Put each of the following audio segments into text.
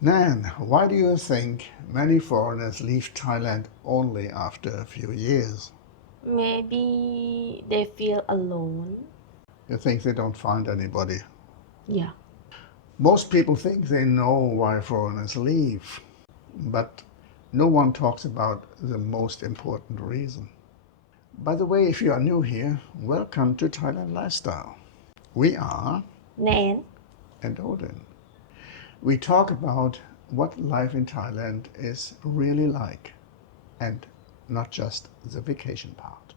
Nan, why do you think many foreigners leave Thailand only after a few years? Maybe they feel alone. You think they don't find anybody? Yeah. Most people think they know why foreigners leave, but no one talks about the most important reason. By the way, if you are new here, welcome to Thailand Lifestyle. We are Nann. and Odin. We talk about what life in Thailand is really like and not just the vacation part.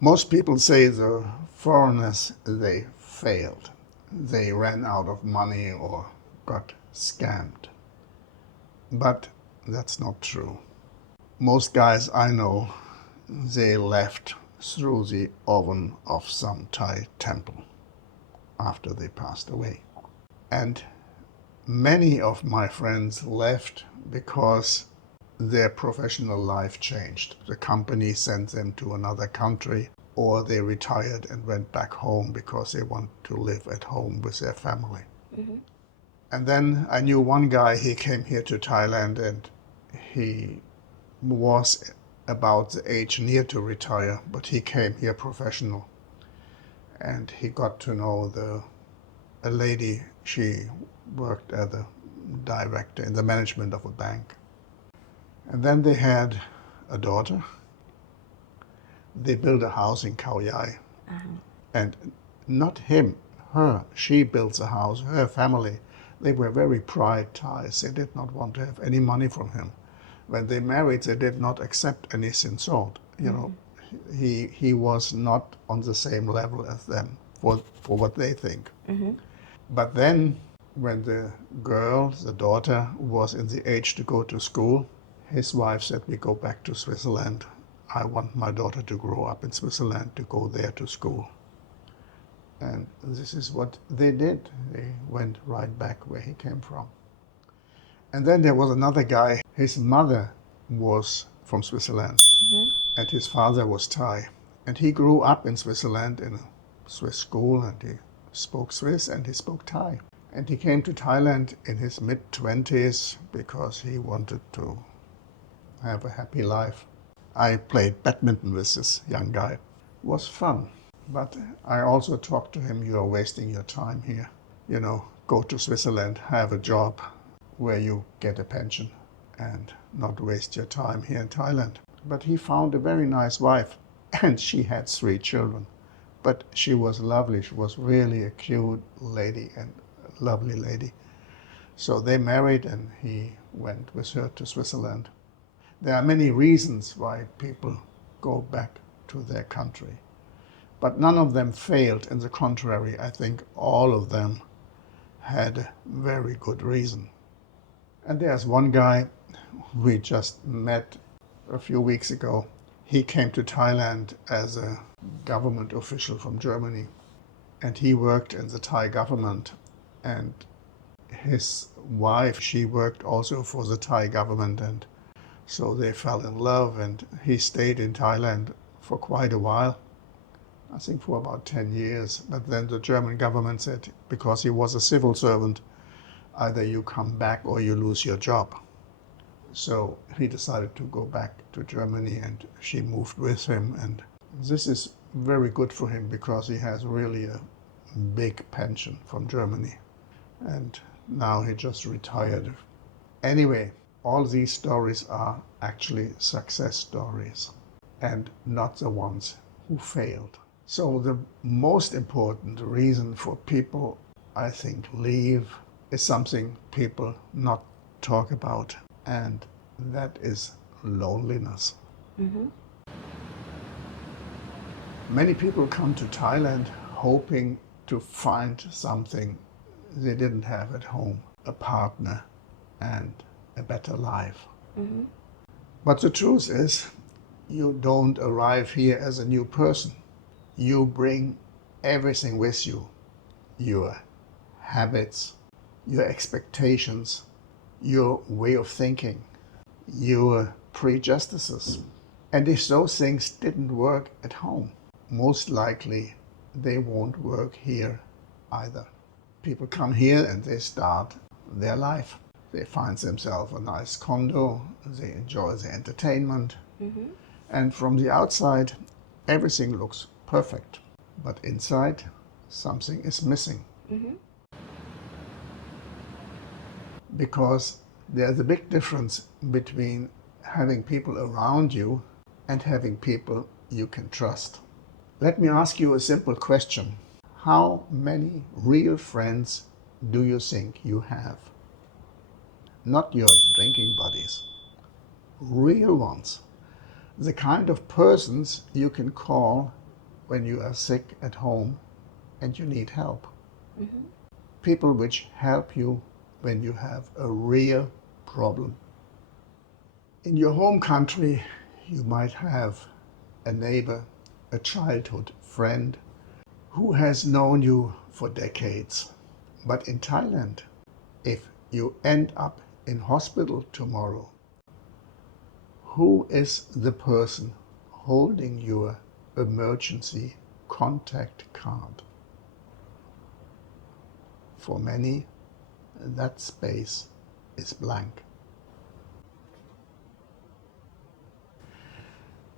Most people say the foreigners, they failed. They ran out of money or got scammed. But that's not true. Most guys I know, they left through the oven of some Thai temple after they passed away. And many of my friends left because their professional life changed. The company sent them to another country, or they retired and went back home because they want to live at home with their family. Mm-hmm. And then I knew one guy, he came here to Thailand and he was about the age near to retire, but he came here professional. And he got to know a lady, she worked as a director in the management of a bank. And then they had a daughter. They built a house in Khao Yai. Uh-huh. And not him, her. She built the house, her family. They were very pride Thais. They did not want to have any money from him. When they married, they did not accept any sinsod. You know, he was not on the same level as them for what they think. Mm-hmm. But then, when the girl, the daughter, was in the age to go to school, his wife said, "We go back to Switzerland. I want my daughter to grow up in Switzerland, to go there to school." And this is what they did. They went right back where he came from. And then there was another guy. His mother was from Switzerland, Mm-hmm. and his father was Thai. And he grew up in Switzerland in a Swiss school, and he spoke Swiss and he spoke Thai. And he came to Thailand in his mid-20s because he wanted to have a happy life. I played badminton with this young guy. It was fun. But I also talked to him, "You are wasting your time here. You know, go to Switzerland, have a job where you get a pension and not waste your time here in Thailand." But he found a very nice wife and she had 3 children. But she was lovely. She was really a cute lady and a lovely lady. So they married and he went with her to Switzerland. There are many reasons why people go back to their country. But none of them failed. On the contrary, I think all of them had a very good reason. And there's one guy we just met a few weeks ago. He came to Thailand as a government official from Germany. And he worked in the Thai government. And his wife, she worked also for the Thai government. And so they fell in love. And he stayed in Thailand for quite a while. I think for about 10 years. But then the German government said, because he was a civil servant, either you come back or you lose your job. So he decided to go back to Germany and she moved with him. And this is very good for him because he has really a big pension from Germany. And now he just retired. Anyway, all these stories are actually success stories and not the ones who failed. So the most important reason for people, I think, leave is something people not talk about, and that is loneliness. Mm-hmm. Many people come to Thailand hoping to find something they didn't have at home, a partner and a better life. Mm-hmm. But the truth is, you don't arrive here as a new person. You bring everything with you, your habits, your expectations, your way of thinking, your prejudices. And if those things didn't work at home, most likely they won't work here either. People come here and they start their life. They find themselves a nice condo, they enjoy the entertainment, and from the outside, everything looks perfect. But inside, something is missing. Because there's a big difference between having people around you and having people you can trust. Let me ask you a simple question. How many real friends do you think you have? Not your drinking buddies. Real ones. The kind of persons you can call when you are sick at home and you need help. People which help you when you have a real problem. In your home country, you might have a neighbor, a childhood friend who has known you for decades. But in Thailand, if you end up in hospital tomorrow, who is the person holding your emergency contact card? For many, that space is blank.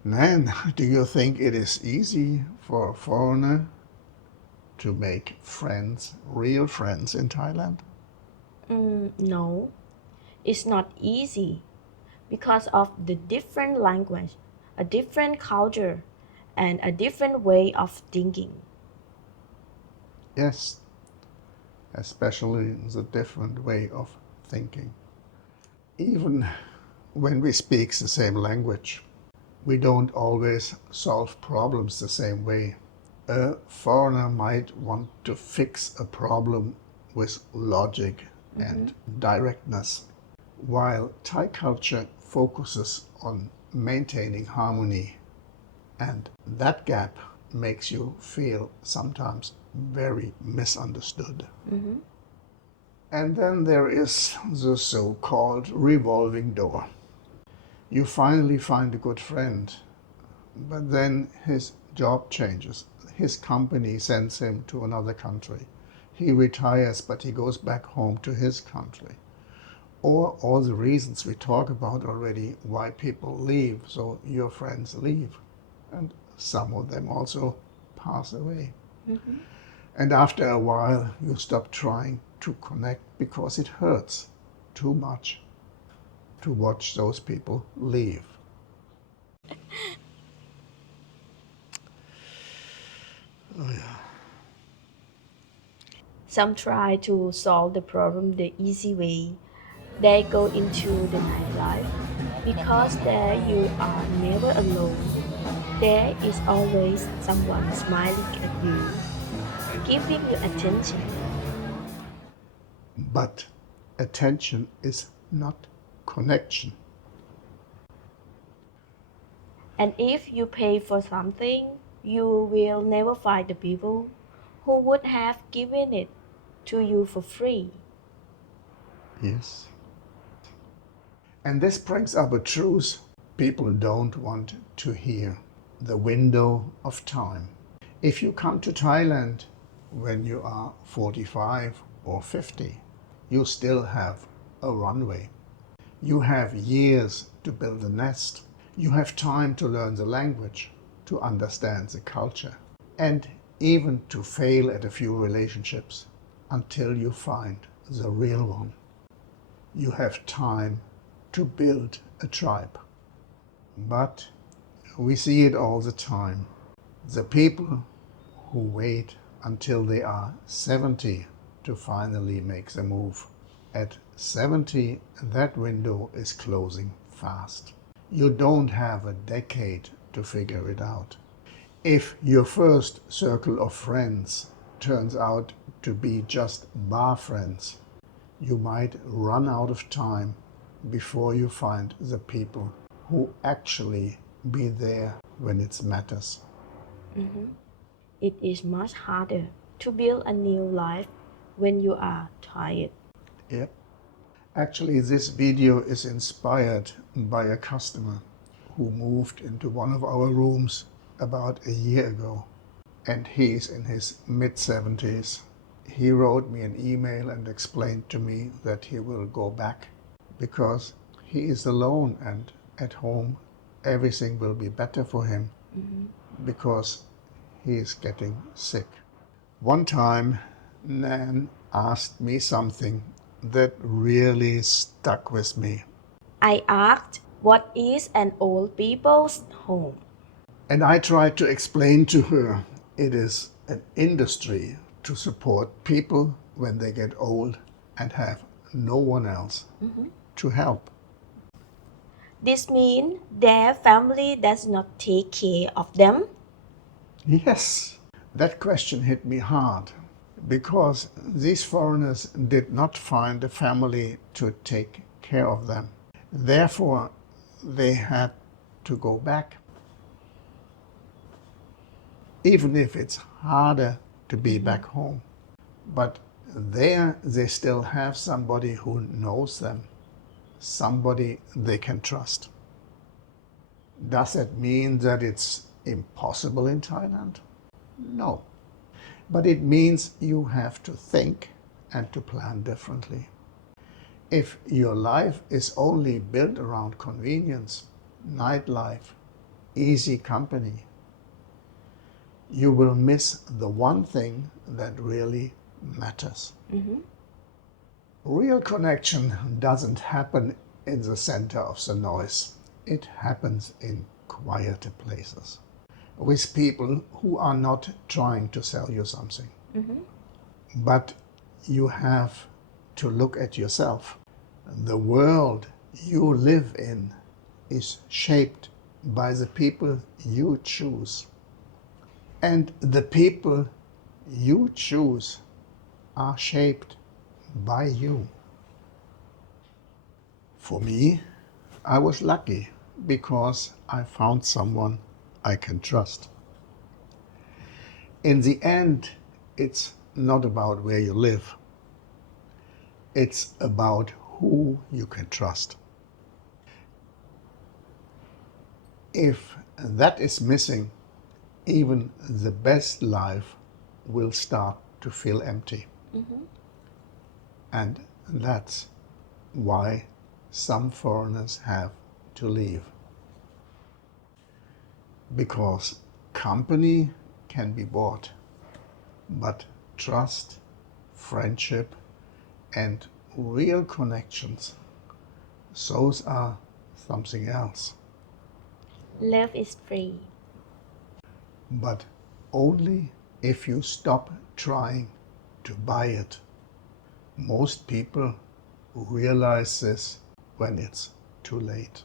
Nann, do you think it is easy for a foreigner to make friends, real friends in Thailand? No, it's not easy because of the different language, a different culture, and a different way of thinking. Yes, especially the different way of thinking. Even when we speak the same language, we don't always solve problems the same way. A foreigner might want to fix a problem with logic and directness, while Thai culture focuses on maintaining harmony, and that gap makes you feel sometimes very misunderstood. And then there is the so-called revolving door. You finally find a good friend, but then his job changes. His company sends him to another country. He retires, but he goes back home to his country. Or all the reasons we talk about already why people leave, so your friends leave. And some of them also pass away. And after a while, you stop trying to connect because it hurts too much to watch those people leave. Some try to solve the problem the easy way. They go into the nightlife because there you are never alone. There is always someone smiling at you, giving you attention. But attention is not connection. And if you pay for something, you will never find the people who would have given it to you for free. Yes. And this brings up a truth people don't want to hear: the window of time. If you come to Thailand when you are 45 or 50, you still have a runway. You have years to build a nest. You have time to learn the language, to understand the culture, and even to fail at a few relationships until you find the real one. You have time to build a tribe. But we see it all the time. The people who wait until they are 70 to finally make the move. At 70, that window is closing fast. You don't have a decade to figure it out. If your first circle of friends turns out to be just bar friends, you might run out of time before you find the people who actually be there when it matters. It is much harder to build a new life when you are tired. Yep. Actually, this video is inspired by a customer who moved into one of our rooms about a year ago. And he's in his mid-70s. he wrote me an email and explained to me that he will go back because he is alone and at home everything will be better for him because he is getting sick. One time, Nann asked me something that really stuck with me. I asked, what is an old people's home? And I tried to explain to her it is an industry to support people when they get old and have no one else to help. This means their family does not take care of them? Yes, that question hit me hard because these foreigners did not find a family to take care of them. Therefore, they had to go back. Even if it's harder to be back home. But there they still have somebody who knows them, somebody they can trust. Does it mean that it's impossible in Thailand? No. But it means you have to think and to plan differently. If your life is only built around convenience, nightlife, easy company, you will miss the one thing that really matters. Real connection doesn't happen in the center of the noise. It happens in quieter places with people who are not trying to sell you something. But you have to look at yourself. The world you live in is shaped by the people you choose. And the people you choose are shaped by you. For me, I was lucky because I found someone I can trust. In the end, it's not about where you live. It's about who you can trust. If that is missing, even the best life will start to feel empty. And that's why some foreigners have to leave. Because company can be bought, but trust, friendship, and real connections, those are something else. Love is free. But only if you stop trying to buy it. Most people realize this when it's too late.